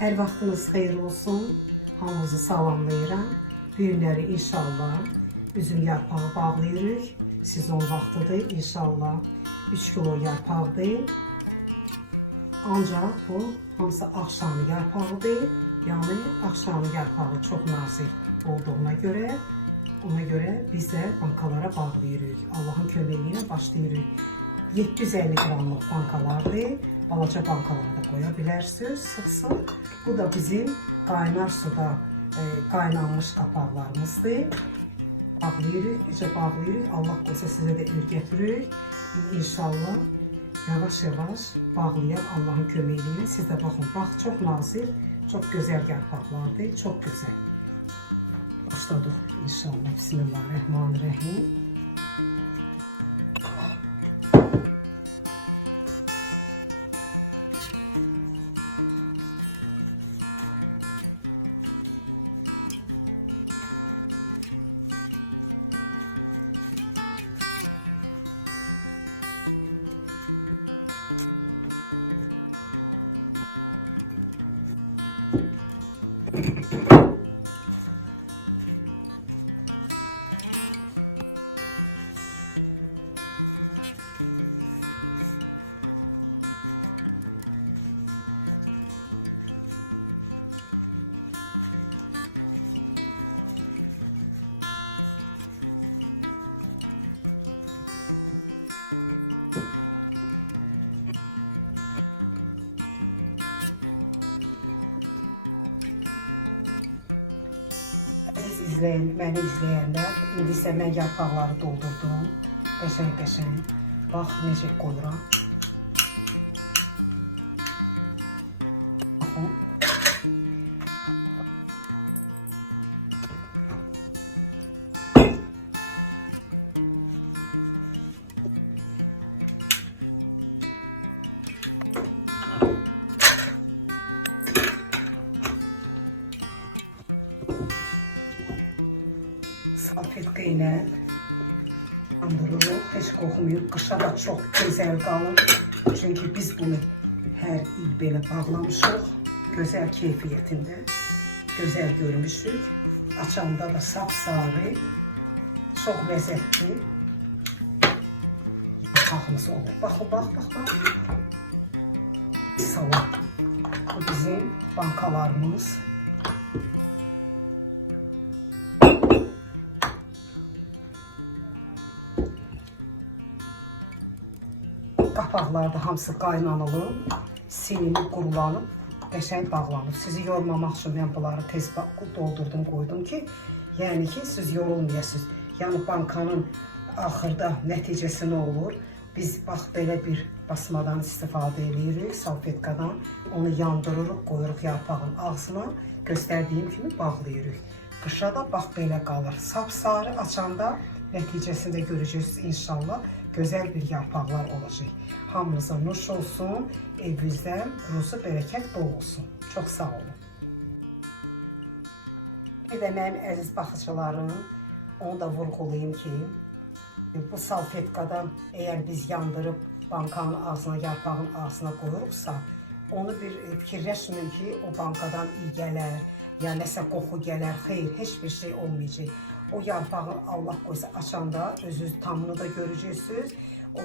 Hər vaxtınız xeyir olsun. Hamınızı salamlayıram. Bu günləri inşallah üzüm yarpağı bağlayırıq. Sizon vaxtıdır inşallah. 3 kilo yarpaqdır. Ancaq bu hamısı axşam yarpağıdır. Yəni axşam yarpağı çox nazik olduğuna görə biz də bankalara bağlayırıq. Allahın köməyi ilə başlayırıq. 750 gramlıq bankalardır. Balaca bankalara da qoya bilərsiniz, sıxsın. Bu da bizim qaynar suda qaynanmış qapaqlarımızdır. Bağlayırıq, necə bağlayırıq. Allah qoysa sizə də öyrətirik. İnşallah yavaş-yavaş bağlayaq Allahın köməyi ilə. Siz də baxın, bax çox nazik, çox gözəl yarpaqlardır, çox gözəl. Başladıq inşallah. Bismillahirrahmanirrahim. Beni izleyenler, indi mən yarpaqları doldurdum. Qəşəng-qəşəng. Bax, necə qoyuram. Salfetka ilə yandırırıq, heç qoxumayıb, qışa da çox gözəl qalır. Çünki biz bunu hər il belə bağlamışıq, gözəl keyfiyyətində, gözəl görmüşük. Açanda da sapsarı, çox ləzzətli. Baxımız olur, bax. Salam, bu bizim bankalarımız. Qapaqlarda hamısı qaynanılıb, silinib, qurulanıb, qəşəng bağlanıb. Sizi yormamaq üçün mən bunları tez doldurdum, qoydum ki, yəni ki, siz yorulmayasınız. Yəni bankanın axırda nəticəsi nə olur? Biz bax belə bir basmadan istifadə edirik, salfetkadan. Onu yandırırıq, qoyuruq yarpağın ağzına, göstərdiyim kimi bağlayırıq. Qışa da bax belə qalır. Sapsarı açanda nəticəsində görəcəksiniz inşallah. Gözəl bir yarpaqlar olacaq. Hamınıza nuş olsun, evinizdə ruzu bərəkət bol olsun. Çox sağ olun. Bir də mənim əziz baxıcılarım, onu da vurğulayayım ki, bu salfetkadan əgər biz yandırıb bankanın ağzına, yarpağın ağzına qoyuruqsa, onu bir fikirləşməyin ki, o bankadan iyi gələr, ya nəsə qoxu gələr, xeyr, heç bir şey olmayacaq. O yarpağı Allah qoysa açanda özünüz tamını da görəcəksiniz. O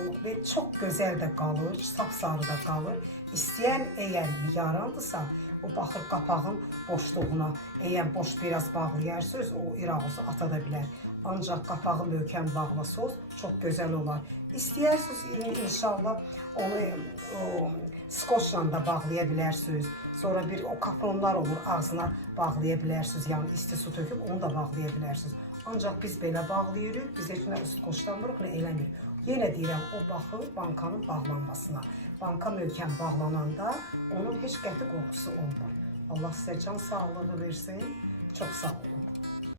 çox gözəl də qalır, sapsarı da qalır. İstəyən əgər yarandırsa, o baxır qapağın boşluğuna. Əgər boş biraz bağlayarsınız, o irağuzu ata da bilər. Ancaq qapağı möhkəm bağlasınız, çox gözəl olar. İstəyirsiniz inşallah onu skoçla da bağlaya bilərsiniz. Sonra bir o kapronlar olur, ağzına bağlaya bilərsiniz. Yəni isti su töküb onu da bağlaya bilərsiniz. Ancaq biz belə bağlayırıq, biz heç nə skoçlamırıq, nə eləmirik. Yenə deyirəm, o baxır bankanın bağlanmasına. Banka möhkəm bağlananda onun heç qəti qoxusu olmur. Allah sizə can sağlığı versin. Çox sağ olun.